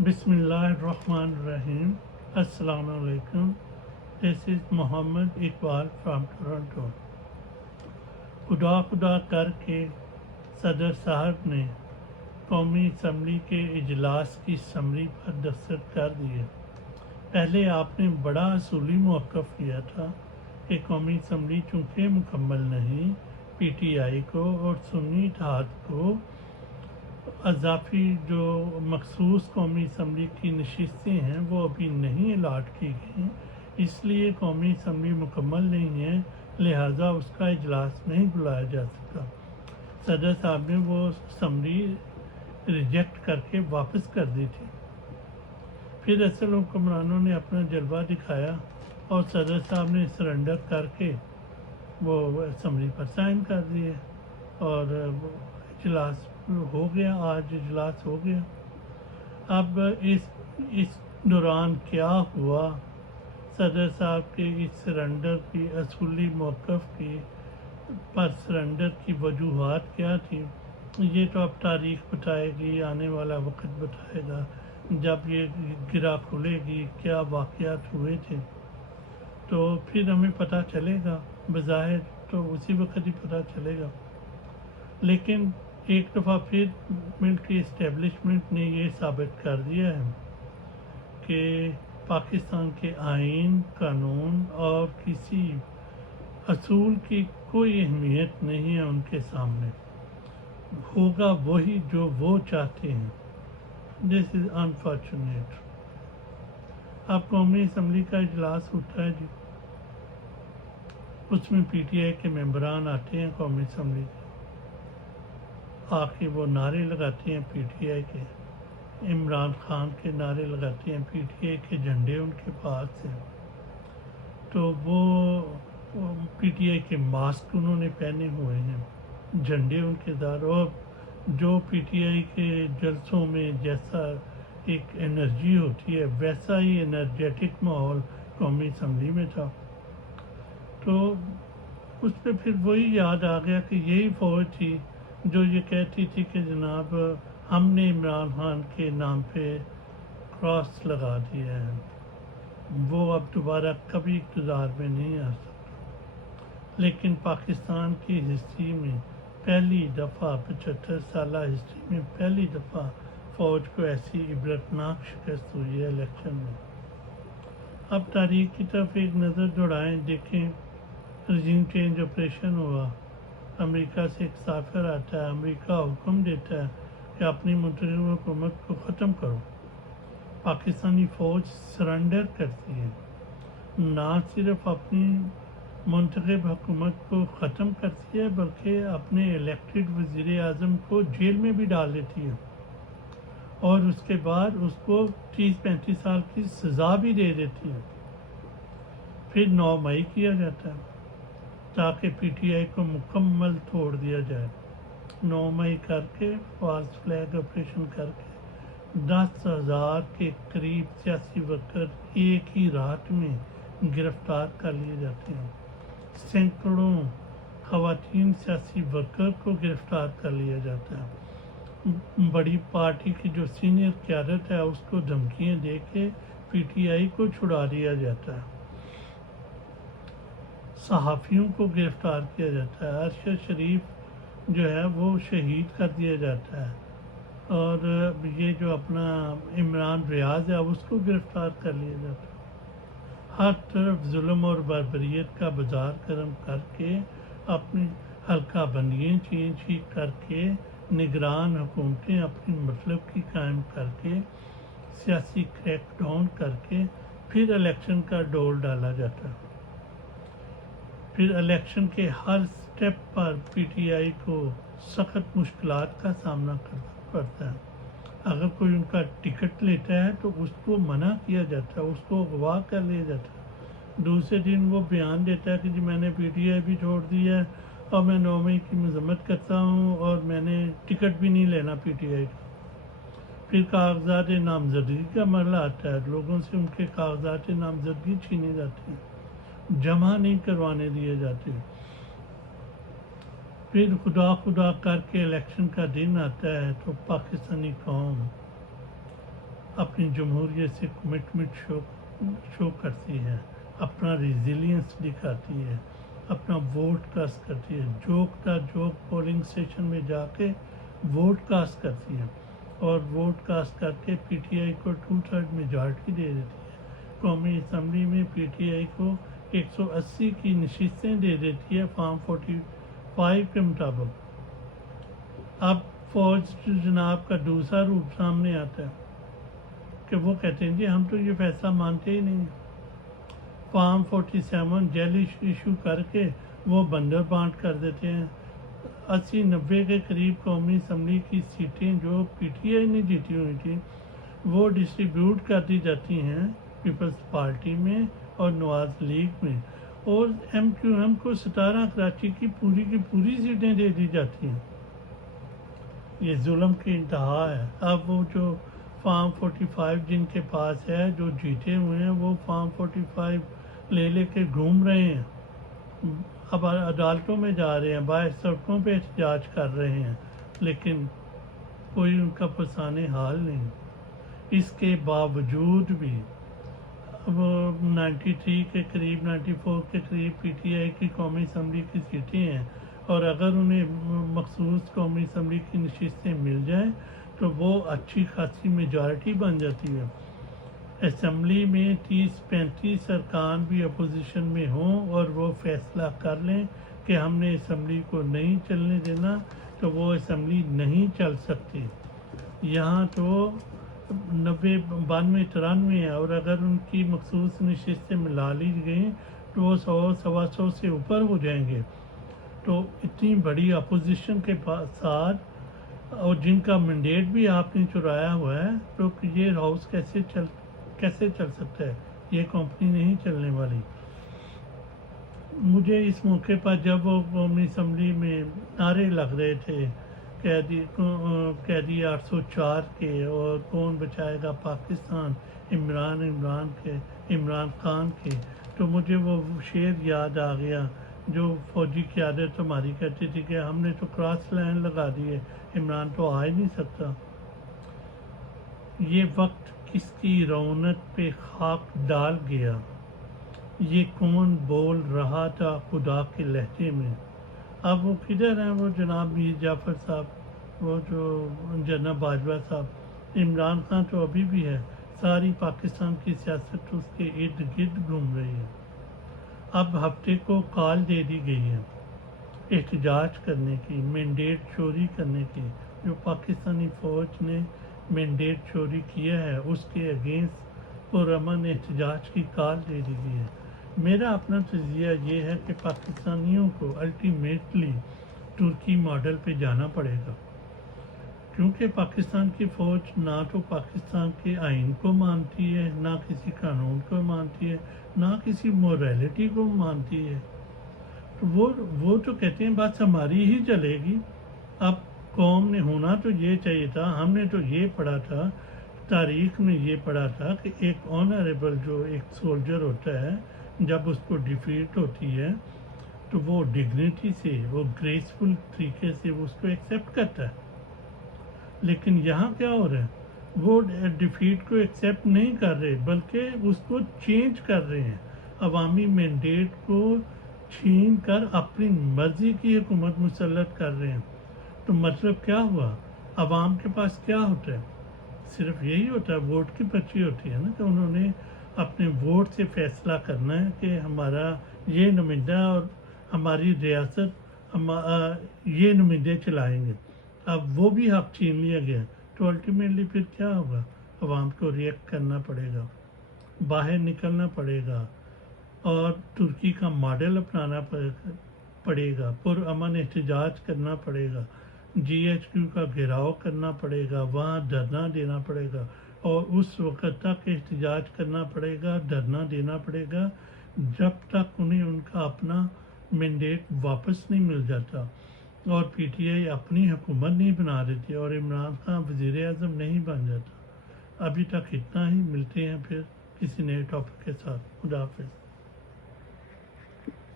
بسم اللہ الرحمن الرحیم. السلام علیکم. This is Muhammad Iqbal from Toronto. خدا کر کے صدر صاحب نے قومی اسمبلی کے اجلاس کی سمری پر دستخط کر دیے. پہلے آپ نے بڑا اصولی موقف کیا تھا کہ قومی اسمبلی چونکہ مکمل نہیں، پی ٹی آئی کو اور سنی اتحاد کو اضافی جو مخصوص قومی اسمبلی کی نشستیں ہیں وہ ابھی نہیں الاٹ کی گئیں، اس لیے قومی اسمبلی مکمل نہیں ہے، لہٰذا اس کا اجلاس نہیں بلایا جا سکا. صدر صاحب نے وہ اسمبلی ریجیکٹ کر کے واپس کر دی تھی. پھر اصل حکمرانوں نے اپنا جلوہ دکھایا اور صدر صاحب نے سرنڈر کر کے وہ اسمبلی پر سائن کر دیے اور اجلاس ہو گیا. آج اجلاس ہو گیا. اب اس دوران کیا ہوا، صدر صاحب کے اس سرنڈر کی اصولی موقف کی پر سرنڈر کی وجوہات کیا تھی، یہ تو اب تاریخ بتائے گی، آنے والا وقت بتائے گا. جب یہ گرہ کھلے گی کیا واقعات ہوئے تھے تو پھر ہمیں پتہ چلے گا. بظاہر تو اسی وقت ہی پتہ چلے گا، لیکن ایک دفعہ پھر ملٹری اسٹیبلشمنٹ نے یہ ثابت کر دیا ہے کہ پاکستان کے آئین، قانون اور کسی اصول کی کوئی اہمیت نہیں ہے ان کے سامنے. ہوگا وہی جو وہ چاہتے ہیں. دس از انفارچونیٹ. اب قومی اسمبلی کا اجلاس ہوتا ہے جی، اس میں پی ٹی آئی کے ممبران آتے ہیں قومی اسمبلی کے، آ کے وہ نعرے لگاتے ہیں پی ٹی آئی کے، عمران خان کے نعرے لگاتے ہیں، پی ٹی آئی کے جھنڈے ان کے پاس ہیں. تو وہ پی ٹی آئی کے ماسک انہوں نے پہنے ہوئے ہیں، جھنڈے ان کے دار، اور جو پی ٹی آئی کے جلسوں میں جیسا ایک انرجی ہوتی ہے ویسا ہی انرجیٹک ماحول قومی اسمبلی میں تھا. تو اس پہ پھر وہی یاد آ گیا کہ یہی فوج تھی جو یہ کہتی تھی کہ جناب ہم نے عمران خان کے نام پہ کراس لگا دیا ہے، وہ اب دوبارہ کبھی اقتدار میں نہیں آ سکتا. لیکن پاکستان کی ہسٹری میں پہلی دفعہ 75 سالہ ہسٹری میں پہلی دفعہ فوج کو ایسی عبرتناک شکست ہوئی ہے الیکشن میں. اب تاریخ کی طرف ایک نظر دوڑائیں، دیکھیں رجیم چینج آپریشن ہوا، امریکہ سے ایک سافر آتا ہے، امریکہ حکم دیتا ہے کہ اپنی منتخب حکومت کو ختم کرو. پاکستانی فوج سرنڈر کرتی ہے، نہ صرف اپنی منتخب حکومت کو ختم کرتی ہے بلکہ اپنے الیکٹڈ وزیر اعظم کو جیل میں بھی ڈال دیتی ہے اور اس کے بعد اس کو 30-35 سال کی سزا بھی دے دیتی ہے. پھر 9 مئی کیا جاتا ہے تاکہ پی ٹی آئی کو مکمل توڑ دیا جائے. 9 مئی کر کے فالس فلیگ آپریشن کر کے 10,000 کے قریب سیاسی ورکر ایک ہی رات میں گرفتار کر لیے جاتے ہیں. سینکڑوں خواتین سیاسی ورکر کو گرفتار کر لیا جاتا ہے. بڑی پارٹی کی جو سینئر قیادت ہے اس کو دھمکیاں دے کے پی ٹی آئی کو چھڑا دیا جاتا ہے. صحافیوں کو گرفتار کیا جاتا ہے. ارشد شریف جو ہے وہ شہید کر دیا جاتا ہے اور یہ جو اپنا عمران ریاض ہے اس کو گرفتار کر لیا جاتا ہے. ہر طرف ظلم اور بربریت کا بازار گرم کر کے اپنی حلقہ بندیاں چینج کر کے نگران حکومتیں اپنی مطلب کی قائم کر کے سیاسی کریک ڈاؤن کر کے پھر الیکشن کا ڈور ڈالا جاتا ہے. پھر الیکشن کے ہر step per P T I کو سخت مشکلات کا سامنا کرنا پڑتا ہے. اگر کوئی ان کا ٹکٹ لیتا ہے تو اس کو منع کیا جاتا ہے، اس کو اغوا کر لیا جاتا ہے. دوسرے دن وہ بیان دیتا ہے کہ جی میں نے پی ٹی آئی بھی چھوڑ دی ہے اور میں 9 مئی کی مذمت کرتا ہوں اور میں نے ٹکٹ بھی نہیں لینا پی ٹی آئی کا. پھر کاغذات نامزدگی کا مرحلہ آتا ہے، لوگوں سے ان کے کاغذات نامزدگی چھینے جاتے ہیں، جمع نہیں کروانے دیے جاتے. پھر خدا کر کے الیکشن کا دن آتا ہے تو پاکستانی قوم اپنی جمہوریت سے کمٹمنٹ شو کرتی ہے، اپنا ریزیلینس دکھاتی ہے، اپنا ووٹ کاسٹ کرتی ہے، جوک کا جوک پولنگ اسٹیشن میں جا کے ووٹ کاسٹ کرتی ہے، اور ووٹ کاسٹ کر کے پی ٹی آئی کو 2/3 میجارٹی دے دیتی ہے۔ قومی اسمبلی میں پی ٹی آئی کو 180 کی نشستیں دے دیتی ہے فارم 45 کے مطابق۔ اب فوج جناب کا دوسرا روپ سامنے آتا ہے کہ وہ کہتے ہیں جی ہم تو یہ فیصلہ مانتے ہی نہیں، فارم 47 جیل ایشو کر کے وہ بندر بانٹ کر دیتے ہیں۔ 80-90 کے قریب قومی اسمبلی کی سیٹیں جو پی ٹی آئی نے جیتی ہوئی تھیں وہ ڈسٹریبیوٹ کر دی جاتی ہیں پیپلز پارٹی میں اور نواز لیگ میں، اور ایم کیو ایم کو 17 کراچی کی پوری سیٹیں دے دی جاتی ہیں۔ یہ ظلم کی انتہا ہے۔ اب وہ جو فارم 45 جن کے پاس ہے جو جیتے ہوئے ہیں وہ فارم 45 لے کے گھوم رہے ہیں، اب عدالتوں میں جا رہے ہیں، باہر سڑکوں پہ احتجاج کر رہے ہیں، لیکن کوئی ان کا پسانے حال نہیں۔ اس کے باوجود بھی اب 93 کے قریب 94 کے قریب پی ٹی آئی کی قومی اسمبلی کی سیٹیں ہیں، اور اگر انہیں مخصوص قومی اسمبلی کی نشستیں مل جائیں تو وہ اچھی خاصی میجارٹی بن جاتی ہے۔ اسمبلی میں 30-35 ارکان بھی اپوزیشن میں ہوں اور وہ فیصلہ کر لیں کہ ہم نے اسمبلی کو نہیں چلنے دینا تو وہ اسمبلی نہیں چل سکتی۔ یہاں تو 90 92 93 ہیں، اور اگر ان کی مخصوص نشستیں ملا لی گئیں تو وہ 100-125 سے اوپر ہو جائیں گے۔ تو اتنی بڑی اپوزیشن کے ساتھ اور جن کا مینڈیٹ بھی آپ نے چرایا ہوا ہے تو یہ ہاؤس کیسے چل سکتا ہے؟ یہ کمپنی نہیں چلنے والی۔ مجھے اس موقع پر جب وہ قومی اسمبلی میں نعرے لگ رہے تھے قیدی 804 کے اور کون بچائے گا پاکستان، عمران خان کے، تو مجھے وہ شعر یاد آ گیا جو فوجی قیادت ہماری کہتی تھی کہ ہم نے تو کراس لائن لگا دی ہے، عمران تو آ ہی نہیں سکتا۔ یہ وقت کس کی رونق پہ خاک ڈال گیا، یہ کون بول رہا تھا خدا کے لہجے میں۔ اب وہ کدھر ہیں وہ جناب میر جعفر صاحب، وہ جو جناب باجوہ صاحب؟ عمران خان تو ابھی بھی ہے، ساری پاکستان کی سیاست اس کے ارد گرد گھوم رہی ہے۔ اب ہفتے کو کال دے دی گئی ہے احتجاج کرنے کی، مینڈیٹ چوری کرنے کی۔ جو پاکستانی فوج نے مینڈیٹ چوری کیا ہے اس کے اگینسٹ پرامن احتجاج کی کال دے دی گئی ہے۔ میرا اپنا تجزیہ یہ ہے کہ پاکستانیوں کو الٹیمیٹلی ترکی ماڈل پہ جانا پڑے گا، کیونکہ پاکستان کی فوج نہ تو پاکستان کے آئین کو مانتی ہے، نہ کسی قانون کو مانتی ہے، نہ کسی موریلٹی کو مانتی ہے۔ تو وہ تو کہتے ہیں بس ہماری ہی چلے گی۔ اب قوم نے ہونا تو یہ چاہیے تھا، ہم نے تو یہ پڑھا تھا، تاریخ میں یہ پڑھا تھا کہ ایک آنریبل جو ایک سولجر ہوتا ہے جب اس کو ڈیفیٹ ہوتی ہے تو وہ ڈگنیٹی سے، وہ گریسفل طریقے سے وہ اس کو ایکسیپٹ کرتا ہے۔ لیکن یہاں کیا ہو رہا ہے، وہ ڈیفیٹ کو ایکسیپٹ نہیں کر رہے بلکہ اس کو چینج کر رہے ہیں، عوامی مینڈیٹ کو چھین کر اپنی مرضی کی حکومت مسلط کر رہے ہیں۔ تو مطلب کیا ہوا؟ عوام کے پاس کیا ہوتا ہے؟ صرف یہی ہوتا ہے، ووٹ کی پرچی ہوتی ہے نا، کہ انہوں نے اپنے ووٹ سے فیصلہ کرنا ہے کہ ہمارا یہ نمائندہ اور ہماری ریاست یہ نمائندے چلائیں گے۔ اب وہ بھی حق چھین لیا گیا تو الٹیمیٹلی پھر کیا ہوگا؟ عوام کو ریئیکٹ کرنا پڑے گا، باہر نکلنا پڑے گا، اور ترکی کا ماڈل اپنانا پڑے گا، پرامن احتجاج کرنا پڑے گا، جی ایچ کیو کا گھیراؤ کرنا پڑے گا، وہاں دھرنا دینا پڑے گا، اور اس وقت تک احتجاج کرنا پڑے گا، دھرنا دینا پڑے گا جب تک انہیں ان کا اپنا مینڈیٹ واپس نہیں مل جاتا، اور پی ٹی آئی اپنی حکومت نہیں بنا دیتی، اور عمران خان وزیر اعظم نہیں بن جاتا۔ ابھی تک اتنا ہی، ملتے ہیں پھر کسی نئے ٹاپک کے ساتھ۔ خدا حافظ۔